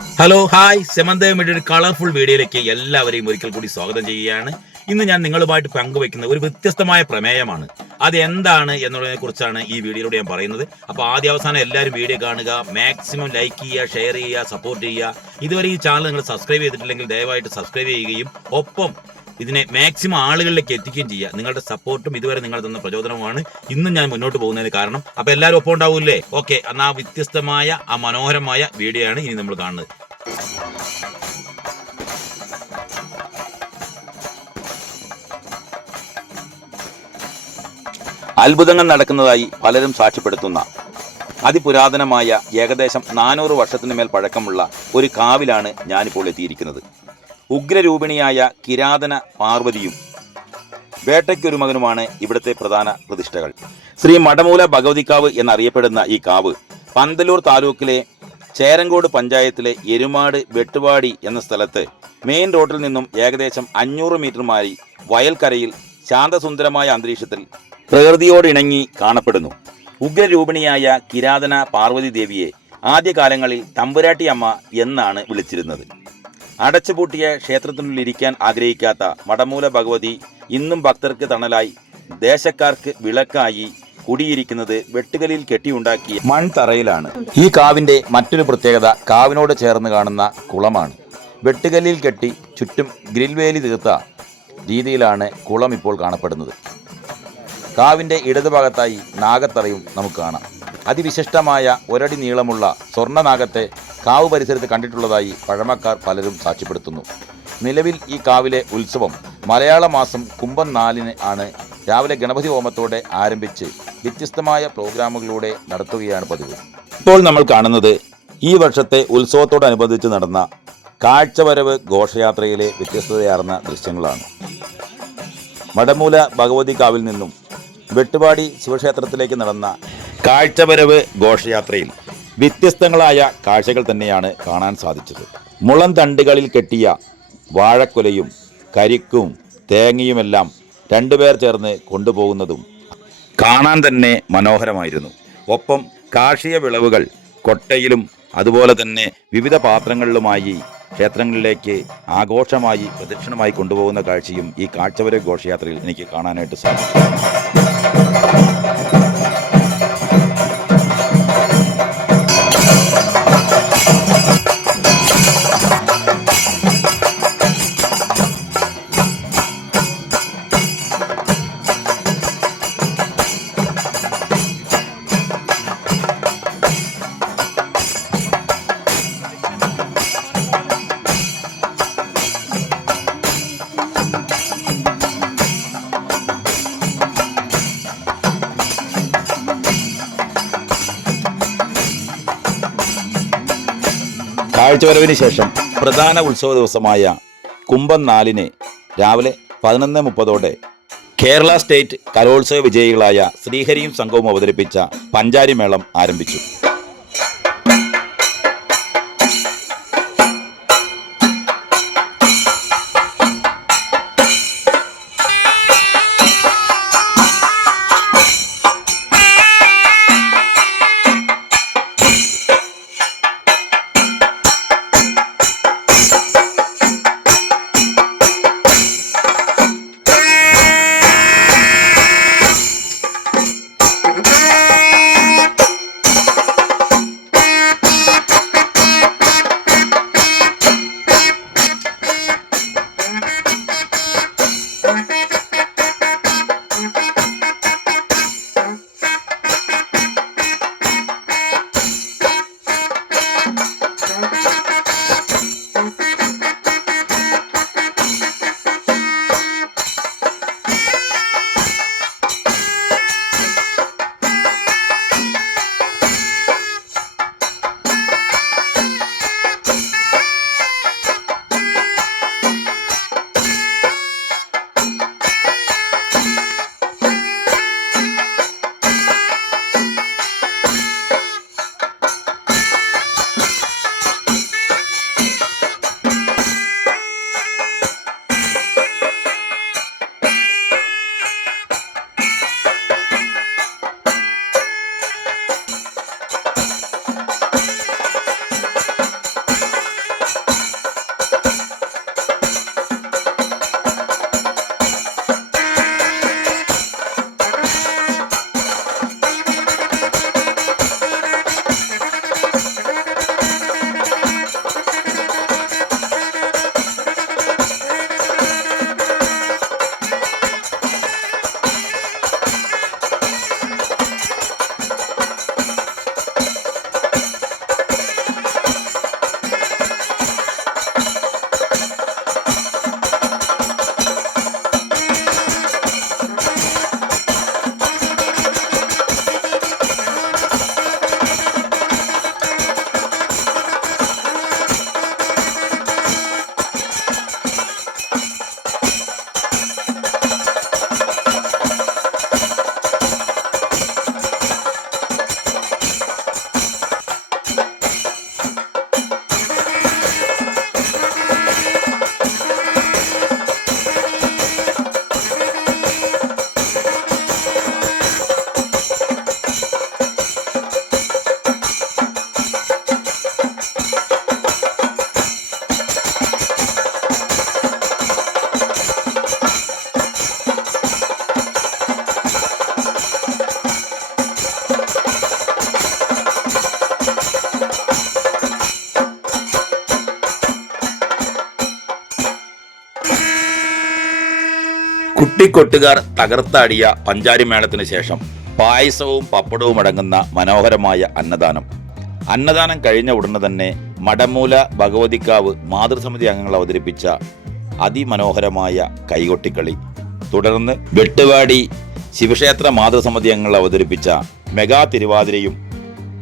Hello hi സെമന്തയുടെ ഒരു colourful വീഡിയോയിലേക്ക് എല്ലാവരെയും ഒരിക്കൽ കൂടി സ്വാഗതം ചെയ്യുകയാണ്. ഇന്ന് ഞാൻ നിങ്ങളുമായിട്ട് പങ്കുവെക്കുന്ന ഒരു വ്യത്യസ്തമായ പ്രമേയമാണ്. അത് എന്താണ് എന്നുള്ളതിനെ കുറിച്ചാണ് ഈ വീഡിയോയിലൂടെ ഞാൻ പറയുന്നത്. അപ്പോൾ ആദ്യ അവസാനം എല്ലാവരും വീഡിയോ കാണുക മാക്സിമം ലൈക്ക് ചെയ്യുക ഷെയർ ചെയ്യുക സപ്പോർട്ട് ചെയ്യുക. ഇതുവരെ ഈ ചാനൽ നിങ്ങൾ സബ്സ്ക്രൈബ് ചെയ്തിട്ടില്ലെങ്കിൽ ദയവായിട്ട് സബ്സ്ക്രൈബ് ചെയ്യുകയും ഒപ്പം ഇതിനെ മാക്സിമം ആളുകളിലേക്ക് എത്തിക്കുകയും ചെയ്യുക. നിങ്ങളുടെ സപ്പോർട്ടും ഇതുവരെ നിങ്ങൾ തന്ന പ്രചോദനവുമാണ്. ഇന്നും ഞാൻ മുന്നോട്ട് പോകുന്നതിന് കാരണം അപ്പൊ എല്ലാവരും ഒപ്പം ഉണ്ടാവൂല്ലേ? ഓക്കെ എന്നാൽ ആ വ്യത്യസ്തമായ ആ മനോഹരമായ വീഡിയോ ആണ് ഇനി നമ്മൾ കാണുന്നത്. അത്ഭുതങ്ങൾ നടക്കുന്നതായി പലരും സാക്ഷ്യപ്പെടുത്തുന്ന അതിപുരാതനമായ ഏകദേശം നാനൂറ് വർഷത്തിന് മേൽ പഴക്കമുള്ള ഒരു കാവിലാണ് ഞാനിപ്പോൾ എത്തിയിരിക്കുന്നത്. ഉഗ്രരൂപിണിയായ കിരാതന പാർവതിയും വേട്ടയ്ക്കൊരു മകനുമാണ് ഇവിടുത്തെ പ്രധാന പ്രതിഷ്ഠകൾ. ശ്രീ മടമൂല ഭഗവതിക്കാവ് എന്നറിയപ്പെടുന്ന ഈ കാവ് പന്തലൂർ താലൂക്കിലെ ചേരങ്കോട് പഞ്ചായത്തിലെ എരുമാട് വെട്ടുവാടി എന്ന സ്ഥലത്ത് മെയിൻ റോഡിൽ നിന്നും ഏകദേശം അഞ്ഞൂറ് മീറ്റർ മാറി വയൽക്കരയിൽ ശാന്തസുന്ദരമായ അന്തരീക്ഷത്തിൽ പ്രകൃതിയോടിണങ്ങി കാണപ്പെടുന്നു. ഉഗ്രരൂപിണിയായ കിരാതന പാർവതി ദേവിയെ ആദ്യകാലങ്ങളിൽ തമ്പുരാട്ടി അമ്മ എന്നാണ് വിളിച്ചിരുന്നത്. അടച്ചുപൂട്ടിയ ക്ഷേത്രത്തിനുള്ളിൽ ഇരിക്കാൻ ആഗ്രഹിക്കാത്ത മടമൂല ഭഗവതി ഇന്നും ഭക്തർക്ക് തണലായി. ദേശക്കാർക്ക് വിളക്കായി കുടിയിരിക്കുന്നത് വെട്ടുകലിൽ കെട്ടിയുണ്ടാക്കിയ മൺതറയിലാണ്. ഈ കാവിന്റെ മറ്റൊരു പ്രത്യേകത കാവിനോട് ചേർന്ന് കാണുന്ന കുളമാണ്. വെട്ടുകല്ലിൽ കെട്ടി ചുറ്റും ഗ്രിൽവേലി തീർത്ത രീതിയിലാണ് കുളം ഇപ്പോൾ കാണപ്പെടുന്നത്. കാവിന്റെ ഇടതുഭാഗത്തായി നാഗത്തറയും നമുക്ക് കാണാം. അതിവിശിഷ്ടമായ ഒരടി നീളമുള്ള സ്വർണനാഗത്തെ കാവ് പരിസരത്ത് കണ്ടിട്ടുള്ളതായി പഴമക്കാർ പലരും സാക്ഷ്യപ്പെടുത്തുന്നു. നിലവിൽ ഈ കാവിലെ ഉത്സവം മലയാള മാസം കുംഭം നാലിന് ആണ്. രാവിലെ ഗണപതി ഹോമത്തോടെ ആരംഭിച്ച് വ്യത്യസ്തമായ പ്രോഗ്രാമുകളിലൂടെ നടത്തുകയാണ് പതിവ്. ഇപ്പോൾ നമ്മൾ കാണുന്നത് ഈ വർഷത്തെ ഉത്സവത്തോടനുബന്ധിച്ച് നടന്ന കാഴ്ചവരവ് ഘോഷയാത്രയിലെ വ്യത്യസ്തതയാർന്ന ദൃശ്യങ്ങളാണ്. മടമൂല ഭഗവതി കാവിൽ നിന്നും വെട്ടുപാടി ശിവക്ഷേത്രത്തിലേക്ക് നടന്ന കാഴ്ചവരവ് ഘോഷയാത്രയിൽ വ്യത്യസ്തങ്ങളായ കാഴ്ചകൾ തന്നെയാണ് കാണാൻ സാധിച്ചത്. മുളം തണ്ടുകളിൽ കെട്ടിയ വാഴക്കുലയും കരിക്കും തേങ്ങയുമെല്ലാം രണ്ടുപേർ ചേർന്ന് കൊണ്ടുപോകുന്നതും കാണാൻ തന്നെ മനോഹരമായിരുന്നു. ഒപ്പം കാർഷിക വിളവുകൾ കൊട്ടയിലും അതുപോലെ തന്നെ വിവിധ പാത്രങ്ങളിലുമായി ക്ഷേത്രങ്ങളിലേക്ക് ആഘോഷമായി പ്രദക്ഷിണമായി കൊണ്ടുപോകുന്ന കാഴ്ചയും ഈ കാഴ്ചവരെ ഘോഷയാത്രയിൽ എനിക്ക് കാണാനായിട്ട് സാധിച്ചു. കാഴ്ചവരവിന് ശേഷം പ്രധാന ഉത്സവ ദിവസമായ കുംഭം നാലിന് രാവിലെ പതിനൊന്ന് മുപ്പതോടെ കേരള സ്റ്റേറ്റ് കലോത്സവ വിജയികളായ ശ്രീഹരിയും സംഘവും അവതരിപ്പിച്ച പഞ്ചാരിമേളം ആരംഭിച്ചു. കുട്ടിക്കൊട്ടുകാർ തകർത്താടിയ പഞ്ചാരി മേളത്തിന് ശേഷം പായസവും പപ്പടവും അടങ്ങുന്ന മനോഹരമായ അന്നദാനം. അന്നദാനം കഴിഞ്ഞ ഉടനെ തന്നെ മടമൂല ഭഗവതിക്കാവ് മാതൃസമിതി അംഗങ്ങൾ അവതരിപ്പിച്ച അതിമനോഹരമായ കൈകൊട്ടിക്കളി. തുടർന്ന് വെട്ടുവാടി ശിവക്ഷേത്ര മാതൃസമിതി അംഗങ്ങൾ അവതരിപ്പിച്ച മെഗാ തിരുവാതിരയും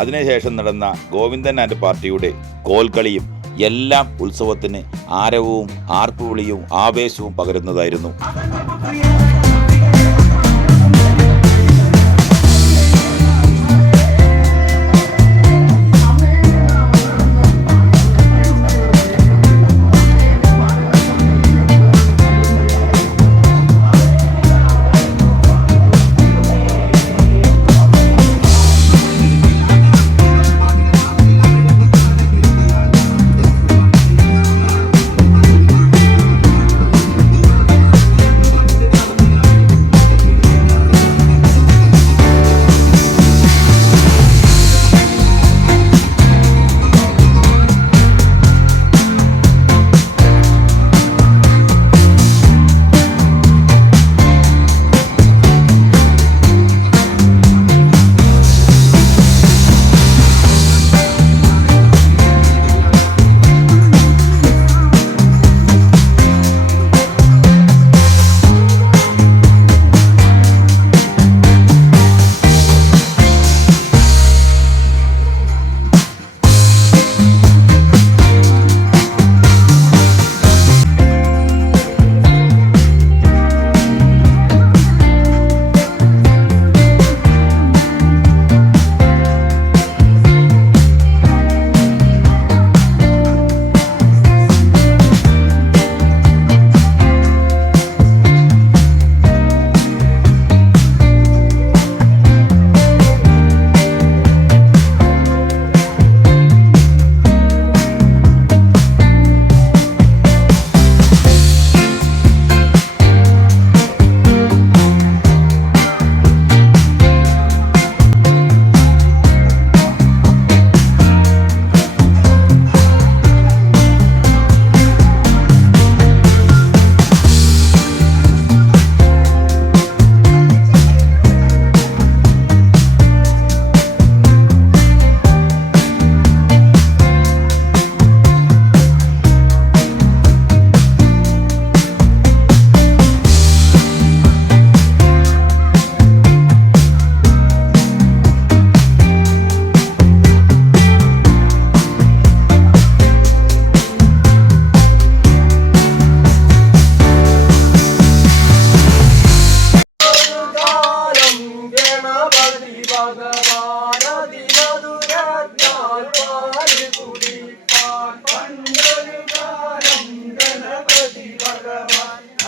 അതിനുശേഷം നടന്ന ഗോവിന്ദൻ ആൻഡ് പാർട്ടിയുടെ കോൽക്കളിയും എല്ലാം ഉത്സവത്തിന് ആരവവും ആർപ്പുവിളിയും ആവേശവും പകരുന്നതായിരുന്നു.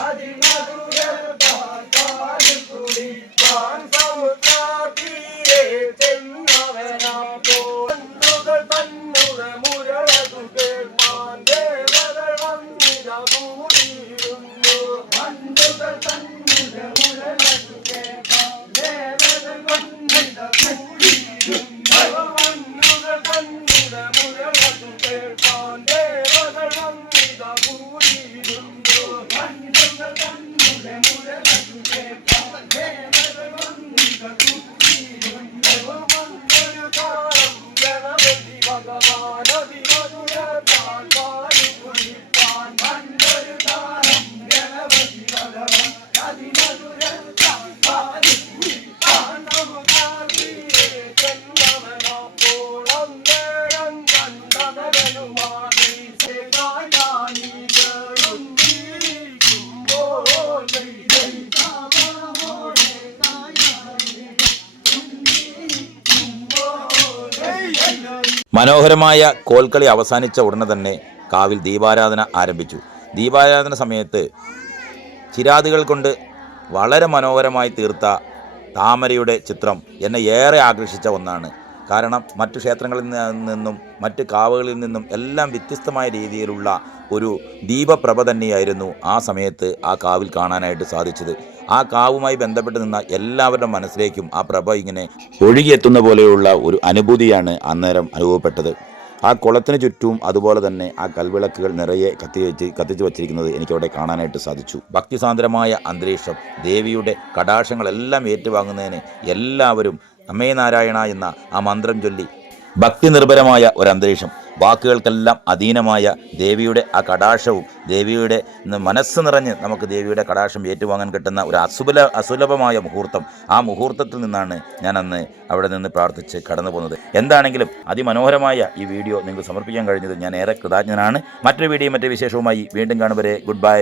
Padre Mago മനോഹരമായ കോൽക്കളി അവസാനിച്ച ഉടനെ തന്നെ കാവിൽ ദീപാരാധന ആരംഭിച്ചു. ദീപാരാധന സമയത്ത് ചിരാതുകൾ കൊണ്ട് വളരെ മനോഹരമായി തീർത്ത താമരയുടെ ചിത്രം എന്നെ ഏറെ ആകർഷിച്ച ഒന്നാണ്. കാരണം മറ്റു ക്ഷേത്രങ്ങളിൽ നിന്നും മറ്റ് കാവുകളിൽ നിന്നും എല്ലാം വ്യത്യസ്തമായ രീതിയിലുള്ള ഒരു ദീപപ്രഭ തന്നെയായിരുന്നു ആ സമയത്ത് ആ കാവിൽ കാണാനായിട്ട് സാധിച്ചത്. ആ കാവുമായി ബന്ധപ്പെട്ട് നിന്ന എല്ലാവരുടെ മനസ്സിലേക്കും ആ പ്രഭ ഇങ്ങനെ ഒഴുകിയെത്തുന്ന പോലെയുള്ള ഒരു അനുഭൂതിയാണ് അന്നേരം അനുഭവപ്പെട്ടത്. ആ കുളത്തിന് ചുറ്റും അതുപോലെ തന്നെ ആ കൽവിളക്കുകൾ നിറയെ കത്തി വെച്ച് കത്തിച്ചു വച്ചിരിക്കുന്നത് എനിക്കവിടെ കാണാനായിട്ട് സാധിച്ചു. ഭക്തിസാന്ദ്രമായ അന്തരീക്ഷം ദേവിയുടെ കടാക്ഷങ്ങളെല്ലാം ഏറ്റുവാങ്ങുന്നതിന് എല്ലാവരും അമ്മേ നാരായണ എന്ന ആ മന്ത്രം ചൊല്ലി. ഭക്തി നിർഭരമായ ഒരു അന്തരീക്ഷം വാക്കുകൾക്കെല്ലാം അധീനമായ ദേവിയുടെ ആ കടാക്ഷവും ദേവിയുടെ മനസ്സ് നിറഞ്ഞ് നമുക്ക് ദേവിയുടെ കടാക്ഷം ഏറ്റുവാങ്ങാൻ കിട്ടുന്ന ഒരു അസുലഭ അസുലഭമായ മുഹൂർത്തം. ആ മുഹൂർത്തത്തിൽ നിന്നാണ് ഞാൻ അന്ന് അവിടെ നിന്ന് പ്രാർത്ഥിച്ച് കടന്നു പോകുന്നത്. എന്താണെങ്കിലും അതിമനോഹരമായ ഈ വീഡിയോ നിങ്ങൾക്ക് സമർപ്പിക്കാൻ കഴിഞ്ഞത് ഞാൻ ഏറെ കൃതജ്ഞനാണ്. മറ്റൊരു വീഡിയോ മറ്റു വിശേഷവുമായി വീണ്ടും കാണുവരെ ഗുഡ് ബൈ.